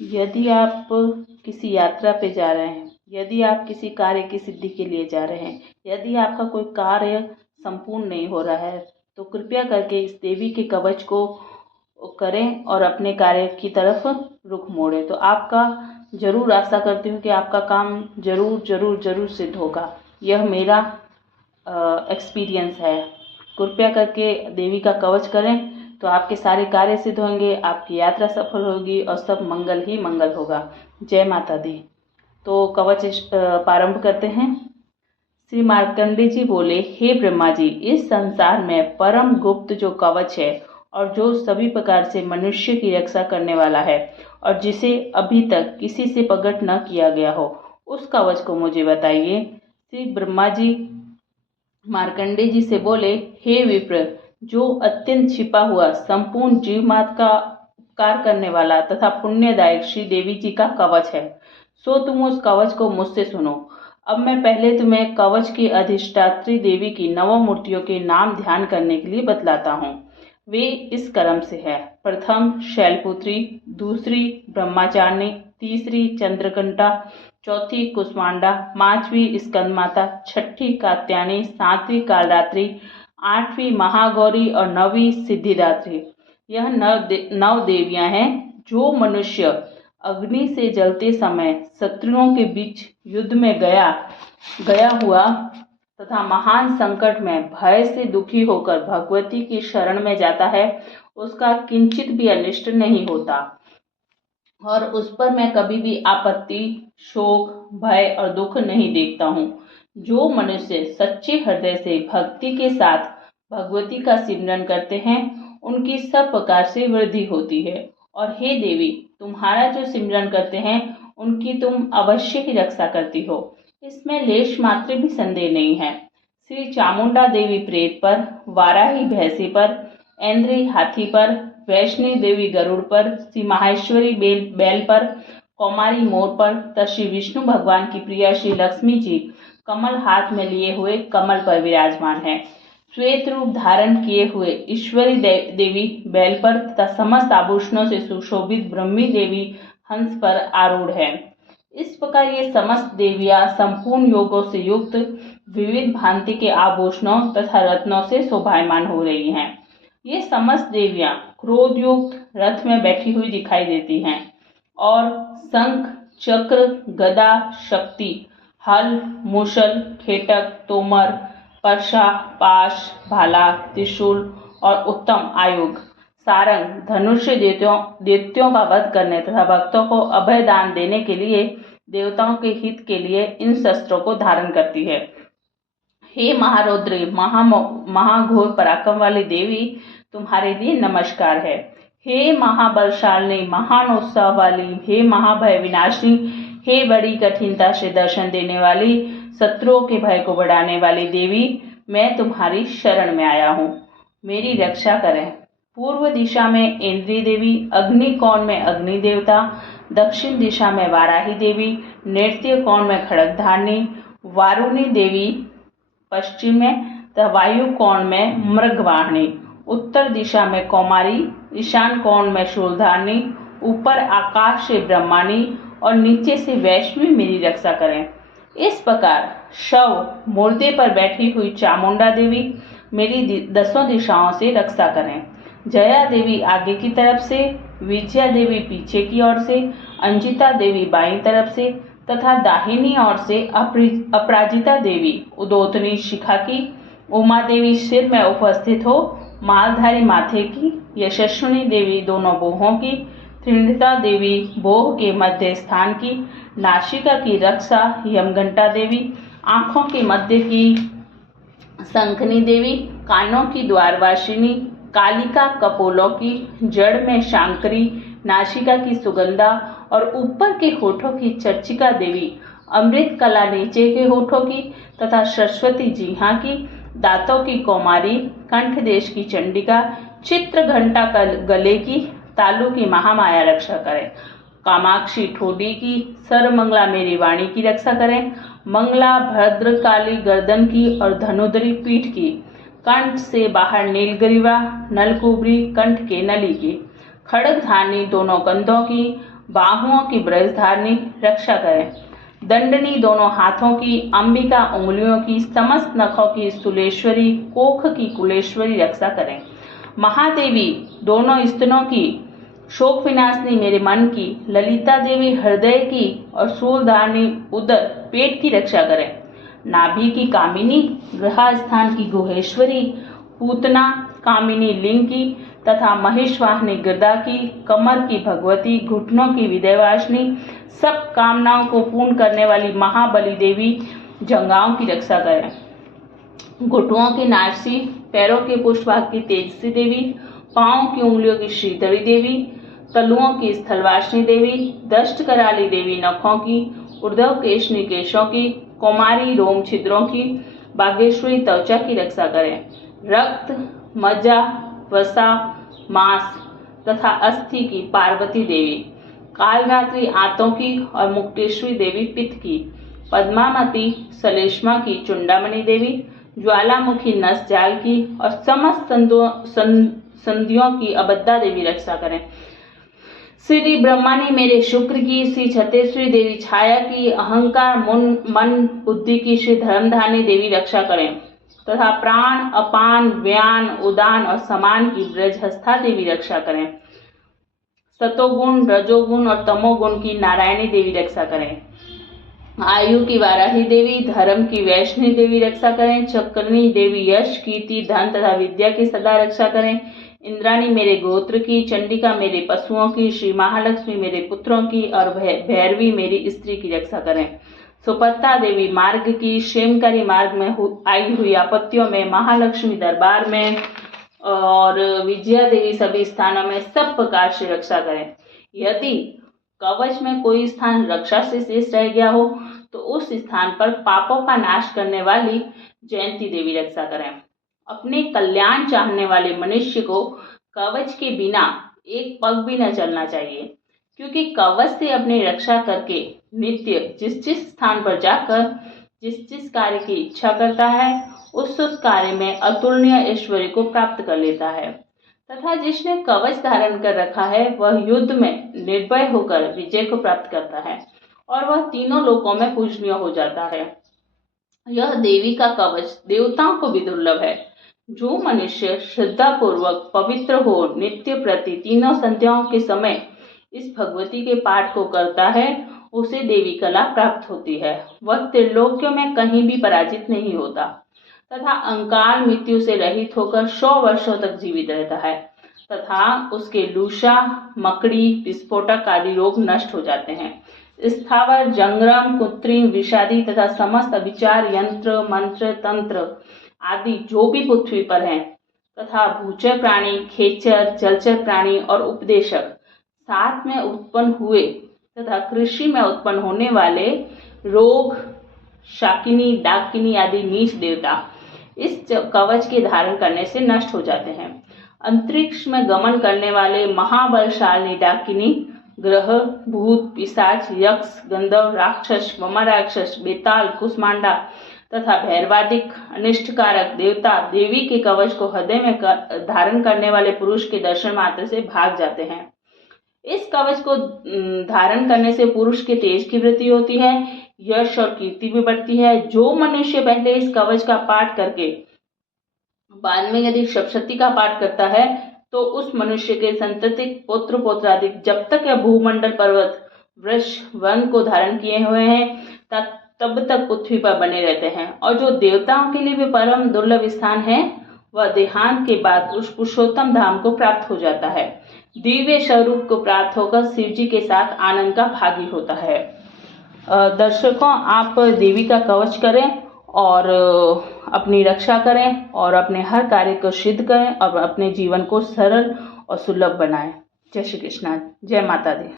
यदि आप किसी यात्रा पे जा रहे हैं, यदि आप किसी कार्य की सिद्धि के लिए जा रहे हैं, यदि आपका कोई कार्य संपूर्ण नहीं हो रहा है, तो कृपया करके इस देवी के कवच को करें और अपने कार्य की तरफ रुख मोड़ें। तो आपका जरूर आशा करती हूँ कि आपका काम जरूर जरूर जरूर सिद्ध होगा। यह मेरा एक्सपीरियंस है। कृपया करके देवी का कवच करें तो आपके सारे कार्य सिद्ध होंगे, आपकी यात्रा सफल होगी और सब मंगल ही मंगल होगा। जय माता दी। तो कवच प्रारंभ करते हैं। श्री मार्कंडेय जी बोले, हे ब्रह्मा जी, इस संसार में परम गुप्त जो कवच है और जो सभी प्रकार से मनुष्य की रक्षा करने वाला है और जिसे अभी तक किसी से प्रकट न किया गया हो, उस कवच को मुझे बताइए। श्री ब्रह्मा जी मार्कंडेय जी से बोले, हे विप्र, जो अत्यंत छिपा हुआ संपूर्ण जीवमात्र का उपकार करने वाला तथा पुण्यदायक श्री देवी जी का कवच है, सो तुम उस कवच को मुझसे सुनो। अब मैं पहले तुम्हें कवच की अधिष्ठात्री देवी की नव मूर्तियों के नाम ध्यान करने के लिए बतलाता हूँ। वे इस क्रम से है। प्रथम शैलपुत्री, दूसरी ब्रह्मचारिणी, तीसरी चंद्रघंटा, चौथी कुष्मांडा, पांचवी स्कंदमाता, छठी कात्यायनी, सातवीं कालरात्रि, आठवीं महागौरी और नौवीं सिद्धिदात्री। यह नौ देवियां हैं जो मनुष्य अग्नि से जलते समय शत्रुओं के बीच युद्ध में गया हुआ तथा महान संकट में भय से दुखी होकर भगवती की शरण में जाता है, उसका किंचित भी अनिष्ट नहीं होता और उस पर मैं कभी भी आपत्ति, शोक, भय और दुख नहीं देखता हूँ। जो मनुष्य सच्चे हृदय से भक्ति के साथ भगवती का सिमरन करते हैं, उनकी सब प्रकार से वृद्धि होती है। और हे देवी, तुम्हारा जो सिमरन करते हैं उनकी तुम अवश्य ही रक्षा करती हो, इसमें लेश मात्र भी संदेह नहीं है। श्री चामुंडा देवी प्रेत पर, वाराही भैंसे पर, ऐन्द्री हाथी पर, वैष्णवी देवी गरुड़ पर, श्री माहेश्वरी बैल पर, कौमारी मोर पर तथा श्री विष्णु भगवान की प्रिया श्री लक्ष्मी जी कमल हाथ में लिए हुए कमल पर विराजमान है। श्वेत रूप धारण किए हुए ईश्वरी देवी बैल पर तथा समस्त आभूषणों से सुशोभित ब्रह्मी देवी हंस पर आरूढ़ है। इस प्रकार ये समस्त देवियां संपूर्ण योगों से युक्त विविध भांति के आभूषणों तथा रत्नों से शोभायमान हो रही हैं। ये समस्त देवियां क्रोध युक्त रथ में बैठी हुई दिखाई देती हैं और शंख, चक्र, गदा, शक्ति, हल, मुशल, खेटक, तोमर, परशा, पाश, भाला, त्रिशूल और उत्तम आयुध, सारंग, धनुष्य दैत्यों का वध करने तथा भक्तों को अभय दान देने के लिए देवताओं के हित के लिए इन शस्त्रों को धारण करती है। हे महारौद्री, महाघोर पराक्रम वाली देवी, तुम्हारे लिए नमस्कार है। हे महाबलशालिनी, महान उत्साह वाली, हे महाभय विनाशिनी, हे बड़ी कठिनता से दर्शन देने वाली, शत्रुओं के भय को बढ़ाने वाली देवी, मैं तुम्हारी शरण में आया हूँ, मेरी रक्षा करें। पूर्व दिशा में ऐन्द्री देवी, अग्नि कोण में अग्नि देवता, दक्षिण दिशा में वाराही देवी, नैऋत्य कोण में खड़गधारिणी, वारुणी देवी पश्चिम में तथा वायु कोण में मृगवाहिनी, उत्तर दिशा में कौमारी, ईशान कोण में शूलधारिणी, ऊपर आकाश से ब्रह्माणी और नीचे से वैष्णवी मेरी रक्षा करें। इस प्रकार शव मुर्दे पर बैठी हुई चामुंडा देवी मेरी दसों दिशाओं से रक्षा करें। जया देवी आगे की तरफ से, विजया देवी पीछे की ओर से, अंजिता देवी बाईं तरफ से तथा दाहिनी ओर से अपराजिता देवी उदोतनी शिखा की, उमा देवी सिर में उपस्थित हो, मालधारी माथे की, यशस्विनी देवी दोनों बोहों की, त्रिनेता देवी बोह के मध्य स्थान की, नासिका की रक्षा यमघंटा देवी, आंखों के मध्य की शंखनी देवी, कानों की द्वारवासिनी, कालिका कपोलों की, जड़ में शांकरी, नासिका की सुगंधा और ऊपर के होठों की चर्चिका देवी, अमृत कला नीचे के होठों की तथा सरस्वती जिह्वा की, दांतों की कौमारी, कंठ देश की चंडिका, चित्र घंटा गले की, तालु की महामाया रक्षा करें। कामाक्षी ठोडी की, सर्वमंगला मेरी वाणी की रक्षा करें। मंगला भद्रकाली गर्दन की और धनुधरी पीठ की, कंठ से बाहर नीलग्रीवा, नलकुबरी कंठ के नली की, खड़गधानी दोनों कंधों की, बाहुओं की ब्रजधारणी रक्षा करें। दंडनी दोनों हाथों की, अंबिका उंगलियों की, समस्त नखों की स्थूलेश्वरी, कोख की कुलेश्वरी रक्षा करें। महादेवी दोनों स्तनों की, शोक विनाशनी मेरे मन की, ललिता देवी हृदय की और शूलधारणी उदर पेट की रक्षा करें। नाभि की कामिनी, ग्रह स्थान की गुहेश्वरी, पूतना कामिनी लिंग की तथा महेशवाहिनी गिरदा की, कमर की भगवती, घुटनों की विदयवासिनी, सब कामनाओं को पूर्ण करने वाली महाबली देवी जंगाओं की रक्षा करें। घुटनों की नारसी, पैरों के पुष्पभाग की तेजसी देवी, पांवों की उंगलियों की श्रीधरी देवी, तलुओं की स्थलवासिनी देवी, दष्ट कराली देवी नखों की, ऊर्ध्व केशनी केशों की, कौमारी रोम छिद्रों की, बागेश्वरी त्वचा की रक्षा करें। रक्त, मज्जा, वसा, मांस तथा अस्थि की पार्वती देवी, कालरात्रि आंतों की और मुक्तेश्वरी देवी पित्त की, पद्मावती सलेष्मा की चुंडामणि देवी, ज्वालामुखी नस जाल की और समस्त संधियों की अबद्धा देवी रक्षा करें। श्री ब्रह्मानी मेरे शुक्र की, श्री छतेश्वरी देवी छाया की, अहंकार मन बुद्धि की श्री धर्मधानी देवी रक्षा करें तथा प्राण, अपान, व्यान, उदान और समान की ब्रजहस्था देवी रक्षा करें। सतोगुण, रजोगुण और तमोगुण की नारायणी देवी रक्षा करें। आयु की वाराही देवी, धर्म की वैष्णवी देवी रक्षा करें। चक्रनी देवी यश, कीर्ति, धन तथा विद्या की सदा रक्षा करें। इंद्राणी मेरे गोत्र की, चंडिका मेरे पशुओं की, श्री महालक्ष्मी मेरे पुत्रों की और भैरवी मेरी स्त्री की रक्षा करें। सुपत्ता देवी मार्ग की, क्षेमकारी मार्ग में आई हुई आपत्तियों में, महालक्ष्मी दरबार में और विजया देवी सभी स्थानों में सब प्रकार से रक्षा करें। यदि कवच में कोई स्थान रक्षा से शेष रह गया हो तो उस स्थान पर पापों का नाश करने वाली जयंती देवी रक्षा करें। अपने कल्याण चाहने वाले मनुष्य को कवच के बिना एक पग भी न चलना चाहिए, क्योंकि कवच से अपनी रक्षा करके नित्य जिस जिस स्थान पर जाकर जिस जिस कार्य की इच्छा करता है उस कार्य में अतुलनीय ऐश्वर्य को प्राप्त कर लेता है तथा जिसने कवच धारण कर रखा है वह युद्ध में निर्भय होकर विजय को प्राप्त करता है और वह तीनों लोकों में पूजनीय हो जाता है। यह देवी का कवच देवताओं को भी दुर्लभ है। जो मनुष्य श्रद्धा पूर्वक पवित्र हो नित्य प्रति तीनों संध्याओं के समय इस भगवती के पाठ को करता है उसे देवी कला प्राप्त होती है। वह त्रिलोक्यों में कहीं भी पराजित नहीं होता तथा अंकाल मृत्यु से रहित होकर 100 वर्षों तक जीवित रहता है तथा उसके लूषा, मकड़ी, विस्फोटक आदि रोग नष्ट हो जाते हैं। स्थावर, जंगम, कृत्रिम, विषादी तथा समस्त अभिचार, यंत्र, मंत्र, तंत्र आदि जो भी पृथ्वी पर हैं तथा भूचर प्राणी, खेचर, जलचर प्राणी और उपदेशक साथ में उत्पन्न हुए तथा कृषि में उत्पन्न होने वाले रोग, शाकिनी, डाकिनी आदि नीच देवता इस कवच के धारण करने से नष्ट हो जाते हैं। अंतरिक्ष में गमन करने वाले महाबलशालिनी डाकिनी ग्रह, भूत, पिशाच, यक्ष, गंधर्व, राक्षस, वमराक्षस, बेताल, कुष्मांडा तथा भैरवादिक अनिष्टकारक देवता देवी के कवच को हृदय में धारण करने वाले पुरुष के दर्शन मात्र से भाग जाते हैं। इस कवच को धारण करने से पुरुष के तेज की वृद्धि होती है, यश और कीर्ति भी बढ़ती है। जो मनुष्य पहले इस कवच का पाठ करके बाद में यदि सप्तशती का पाठ करता है तो उस मनुष्य के संतति पुत्र पौत्रादि जब तक यह भूमंडल, पर्वत, वृक्ष, वन को धारण किए हुए हैं तब तक पृथ्वी पर बने रहते हैं। और जो देवताओं के लिए भी परम दुर्लभ स्थान है वह देहांत के बाद उस पुरुषोत्तम धाम को प्राप्त हो जाता है। दिव्य स्वरूप को प्राप्त होकर शिव जी के साथ आनंद का भागी होता है। दर्शकों, आप देवी का कवच करें और अपनी रक्षा करें और अपने हर कार्य को सिद्ध करें और अपने जीवन को सरल और सुलभ बनाएं। जय श्री कृष्ण, जय माता दी।